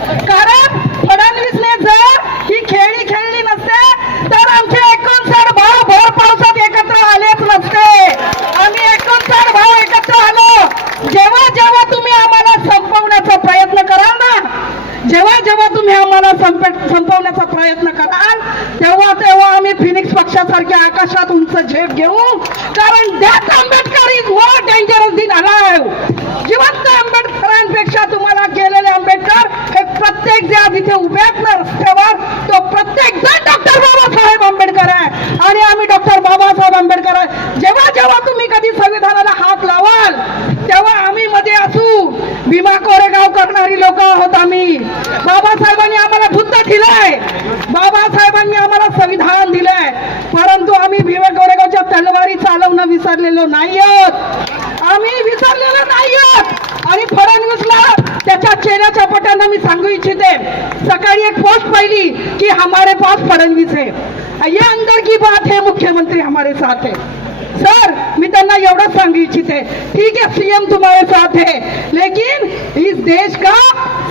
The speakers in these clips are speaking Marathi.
कारण फडणवीसने जर ही खेळी खेळली नसते तर आमचे 59 भाऊ भर पावसात एकत्र आलेच नसते. आम्ही 59 भाऊ एकत्र आलो. जेव्हा जेव्हा तुम्ही आम्हाला संपवण्याचा प्रयत्न कराल ना, जेव्हा तुम्ही आम्हाला संपवण्याचा प्रयत्न कराल तेव्हा आम्ही फिनिक्स पक्षासारख्या आकाशात उंच झेप घेऊ. कारण that Ambedkar is more dangerous दिन अलाइव्ह. जिवंत आंबेडकरांपेक्षा तुम्हाला गेलेले आंबेडकर हे प्रत्येक जे आज इथे उभे आहेत ना रस्त्यावर, तो प्रत्येक जण डॉक्टर बाबासाहेब आंबेडकर आहे आणि आम्ही डॉक्टर बाबासाहेब आंबेडकर आहे. जेव्हा तुम्ही कधी संविधानाला हात लावाल तेव्हा आम्ही मध्ये असू. भीमा कोरेगाव करणारी लोक आहोत आम्ही. बाबासाहेबांनी आम्हाला बुद्ध दिलाय, बाबासाहेबांनी आम्हाला संविधान दिलंय, परंतु आम्ही भीमा कोरेगावच्या तलवारी चालवणं विसरलेलो नाही आहोत. आम्ही विसरलेलो नाही आहोत. आणि फडणवीसला त्याच्या चेहऱ्याच्या पटांना मी सांगू इच्छिते, सकाळी एक पोस्ट पाहिली की हमारे पास फडणवीस है, ये अंदर की बात है, मुख्यमंत्री हमारे साथ है. सर मी त्यांना एवढंच सांगू इच्छिते, ठीक है सीएम तुम्हारे साथ है, लेकिन इस देश का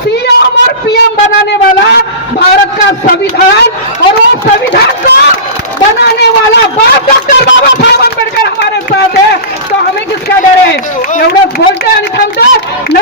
सीएम और पीएम बनाने वाला भारत का संविधान और वो संविधान को बनाने वाला बाप डॉक्टर बाबा साहेब आंबेडकर हमारे साथ है, तो हमें किसका डर है. एवढंच बोलते आणि थांबते.